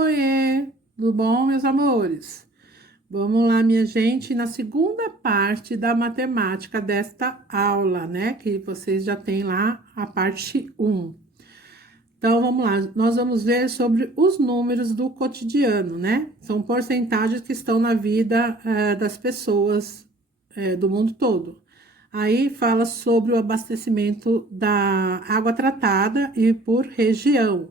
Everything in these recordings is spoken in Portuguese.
Oiê, tudo bom, meus amores? Vamos lá, minha gente, na segunda parte da matemática desta aula, né? Que vocês já têm lá a parte um. Então, vamos lá, nós vamos ver sobre os números do cotidiano, né? São porcentagens que estão na vida das pessoas do mundo todo. Aí fala sobre o abastecimento da água tratada e por região,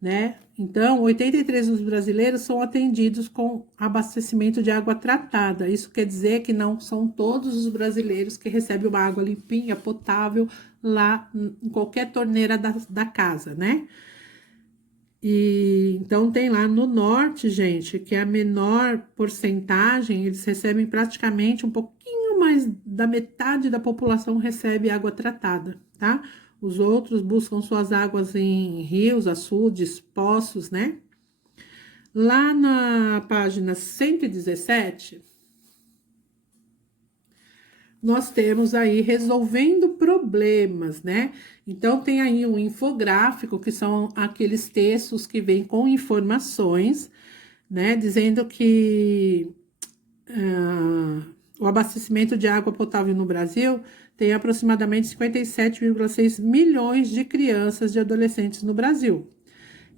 né? Então, 83 dos brasileiros são atendidos com abastecimento de água tratada. Isso quer dizer que não são todos os brasileiros que recebem uma água limpinha, potável, lá em qualquer torneira da casa, né? E então tem lá no norte, gente, que é a menor porcentagem, eles recebem praticamente um pouquinho mais da metade da população recebe água tratada, tá? Os outros buscam suas águas em rios, açudes, poços, né? Lá na página 117, nós temos aí resolvendo problemas, né? Então, tem aí um infográfico, que são aqueles textos que vêm com informações, né? Dizendo que o abastecimento de água potável no Brasil tem aproximadamente 57,6 milhões de crianças e adolescentes no Brasil.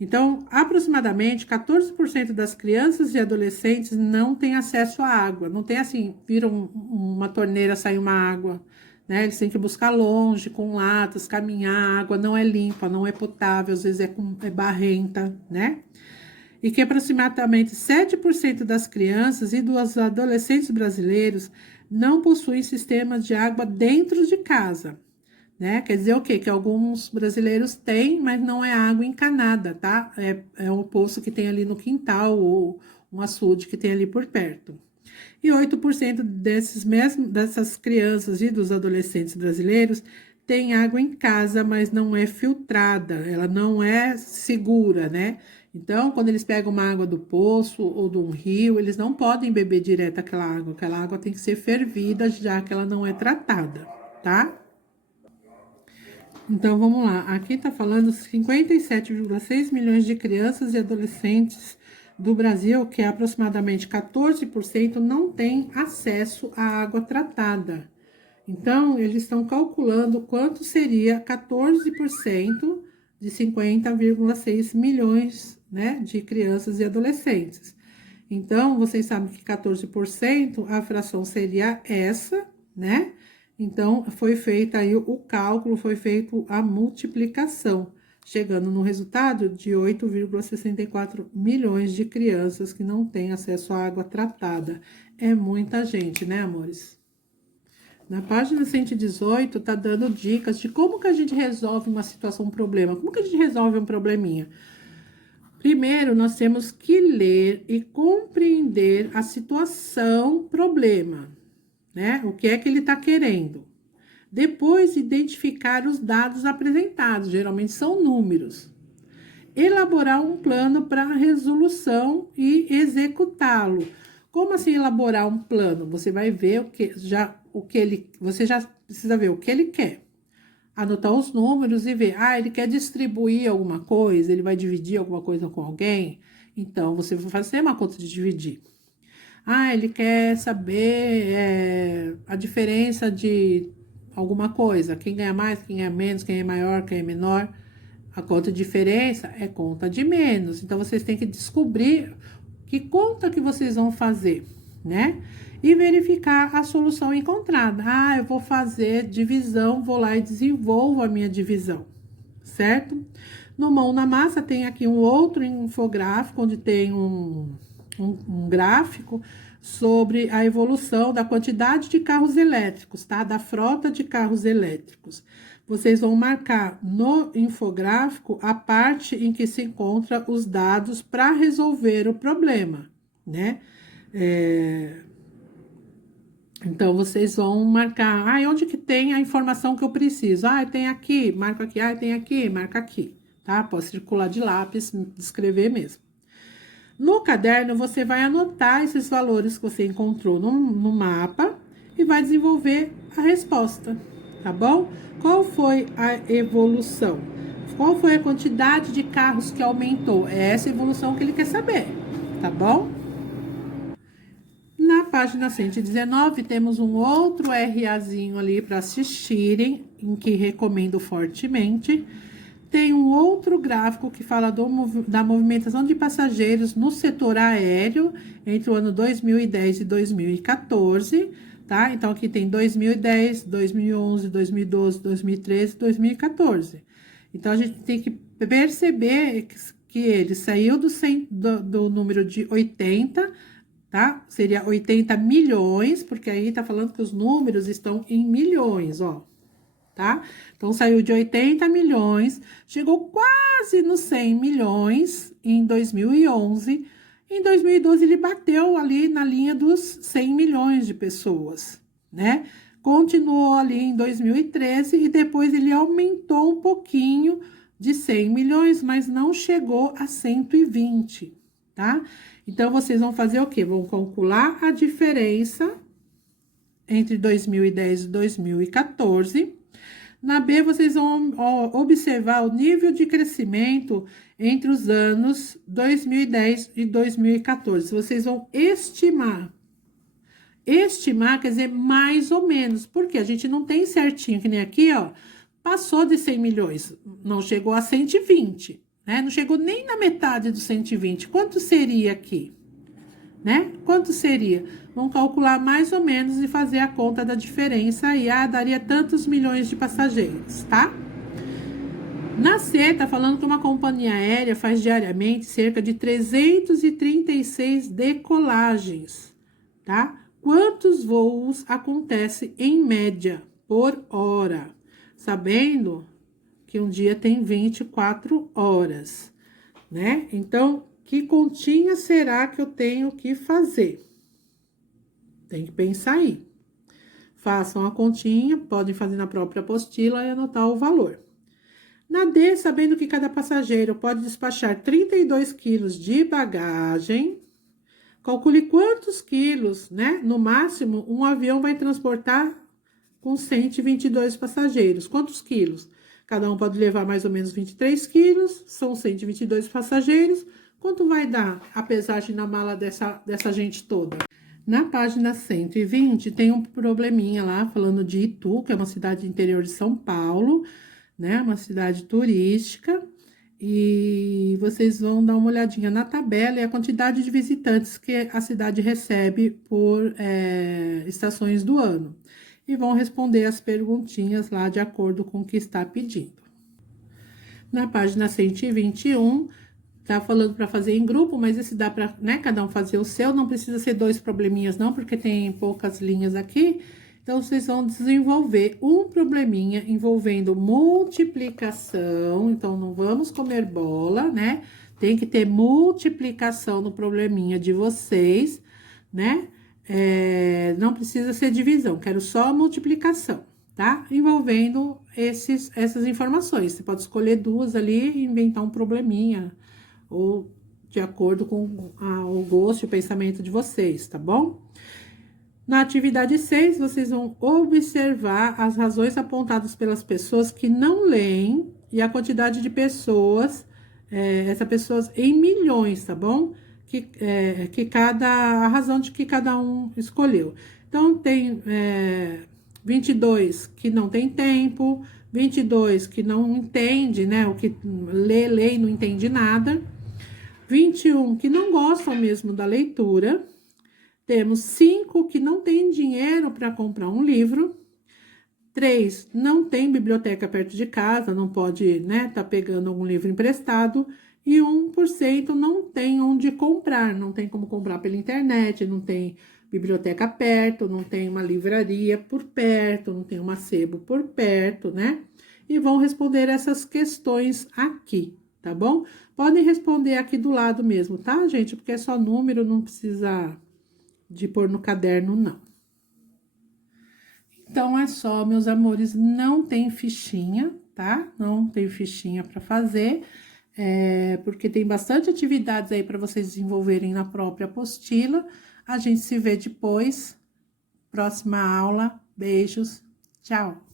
Então, aproximadamente 14% das crianças e adolescentes não têm acesso à água. Não tem assim, vira uma torneira, sai uma água, né? Eles têm que buscar longe, com latas, caminhar. A água não é limpa, não é potável, às vezes é barrenta, né? E que aproximadamente 7% das crianças e dos adolescentes brasileiros não possuem sistemas de água dentro de casa, né? Quer dizer o quê? Que alguns brasileiros têm, mas não é água encanada, tá? É um poço que tem ali no quintal ou um açude que tem ali por perto. E 8% dessas crianças e dos adolescentes brasileiros têm água em casa, mas não é filtrada, ela não é segura, né? Então, quando eles pegam uma água do poço ou de um rio, eles não podem beber direto aquela água tem que ser fervida, já que ela não é tratada, tá? Então, vamos lá. Aqui está falando 57,6 milhões de crianças e adolescentes do Brasil, que é aproximadamente 14%, não têm acesso à água tratada. Então, eles estão calculando quanto seria 14% de 50,6 milhões, né, de crianças e adolescentes. Então, vocês sabem que 14%, a fração seria essa, né? Então, foi feito aí o cálculo, foi feito a multiplicação, chegando no resultado de 8,64 milhões de crianças que não têm acesso à água tratada. É muita gente, né, amores? Na página 118, tá dando dicas de como que a gente resolve uma situação, um problema. Como que a gente resolve um probleminha? Primeiro, nós temos que ler e compreender a situação, problema, né? O que é que ele está querendo. Depois, identificar os dados apresentados, geralmente são números. Elaborar um plano para resolução e executá-lo. Como assim elaborar um plano? Você vai ver você já precisa ver o que ele quer. Anotar os números e ver, ele quer distribuir alguma coisa, ele vai dividir alguma coisa com alguém, então você vai fazer uma conta de dividir. Ele quer saber a diferença de alguma coisa, quem ganha mais, quem ganha menos, quem é maior, quem é menor. A conta de diferença é conta de menos. Então, vocês têm que descobrir que conta que vocês vão fazer, né? E verificar a solução encontrada. Eu vou fazer divisão, vou lá e desenvolvo a minha divisão, certo? No Mão na Massa tem aqui um outro infográfico, onde tem um gráfico sobre a evolução da quantidade de carros elétricos, tá? Da frota de carros elétricos. Vocês vão marcar no infográfico a parte em que se encontra os dados para resolver o problema, né? Então, vocês vão marcar, onde que tem a informação que eu preciso? Tem aqui, marca aqui, tem aqui, marca aqui, tá? Pode circular de lápis, escrever mesmo. No caderno, você vai anotar esses valores que você encontrou no mapa e vai desenvolver a resposta, tá bom? Qual foi a evolução? Qual foi a quantidade de carros que aumentou? É essa evolução que ele quer saber, tá bom? Na página 119, temos um outro RAzinho ali para assistirem, em que recomendo fortemente. Tem um outro gráfico que fala da movimentação de passageiros no setor aéreo entre o ano 2010 e 2014, tá? Então, aqui tem 2010, 2011, 2012, 2013, 2014. Então, a gente tem que perceber que ele saiu do número de 80, tá? Seria 80 milhões, porque aí tá falando que os números estão em milhões, ó. Tá? Então, saiu de 80 milhões, chegou quase nos 100 milhões em 2011. Em 2012, ele bateu ali na linha dos 100 milhões de pessoas, né? Continuou ali em 2013 e depois ele aumentou um pouquinho de 100 milhões, mas não chegou a 120, tá? Então, vocês vão fazer o quê? Vão calcular a diferença entre 2010 e 2014. Na B, vocês vão observar o nível de crescimento entre os anos 2010 e 2014. Vocês vão estimar. Estimar quer dizer mais ou menos, porque a gente não tem certinho, que nem aqui, ó, passou de 100 milhões, não chegou a 120, né? Não chegou nem na metade dos 120. Quanto seria aqui? Né? Quanto seria? Vamos calcular mais ou menos e fazer a conta da diferença aí. Ah, daria tantos milhões de passageiros, tá? Na C, tá falando que uma companhia aérea faz diariamente cerca de 336 decolagens, tá? Quantos voos acontecem em média por hora? Sabendo que um dia tem 24 horas, né? Então, que continha será que eu tenho que fazer? Tem que pensar aí. Façam a continha, podem fazer na própria apostila e anotar o valor. Na D, sabendo que cada passageiro pode despachar 32 quilos de bagagem, calcule quantos quilos, né? No máximo, um avião vai transportar com 122 passageiros. Quantos quilos? Cada um pode levar mais ou menos 23 quilos, são 122 passageiros. Quanto vai dar a pesagem na mala dessa gente toda? Na página 120, tem um probleminha lá, falando de Itu, que é uma cidade interior de São Paulo, né? Uma cidade turística. E vocês vão dar uma olhadinha na tabela e a quantidade de visitantes que a cidade recebe por estações do ano. E vão responder as perguntinhas lá de acordo com o que está pedindo. Na página 121, tá falando para fazer em grupo, mas esse dá para, né, cada um fazer o seu, não precisa ser 2 probleminhas não, porque tem poucas linhas aqui. Então, vocês vão desenvolver um probleminha envolvendo multiplicação. Então, não vamos comer bola, né? Tem que ter multiplicação no probleminha de vocês, né? Não precisa ser divisão, quero só multiplicação, tá? Envolvendo essas informações. Você pode escolher 2 ali e inventar um probleminha, ou de acordo com o gosto e o pensamento de vocês, tá bom? Na atividade 6, vocês vão observar as razões apontadas pelas pessoas que não leem e a quantidade de pessoas, essas pessoas em milhões, tá bom? A razão de que cada um escolheu. Então, tem 22 que não tem tempo, 22 que não entende, né? O que lê e não entende nada. 21 que não gostam mesmo da leitura. Temos 5 que não têm dinheiro para comprar um livro. 3 não tem biblioteca perto de casa, não pode, né, tá pegando algum livro emprestado. E 1% não tem onde comprar, não tem como comprar pela internet, não tem biblioteca perto, não tem uma livraria por perto, não tem uma sebo por perto, né? E vão responder essas questões aqui, tá bom? Podem responder aqui do lado mesmo, tá, gente? Porque é só número, não precisa de pôr no caderno, não. Então, é só, meus amores, não tem fichinha, tá? Não tem fichinha para fazer, porque tem bastante atividades aí para vocês desenvolverem na própria apostila. A gente se vê depois. Próxima aula. Beijos. Tchau.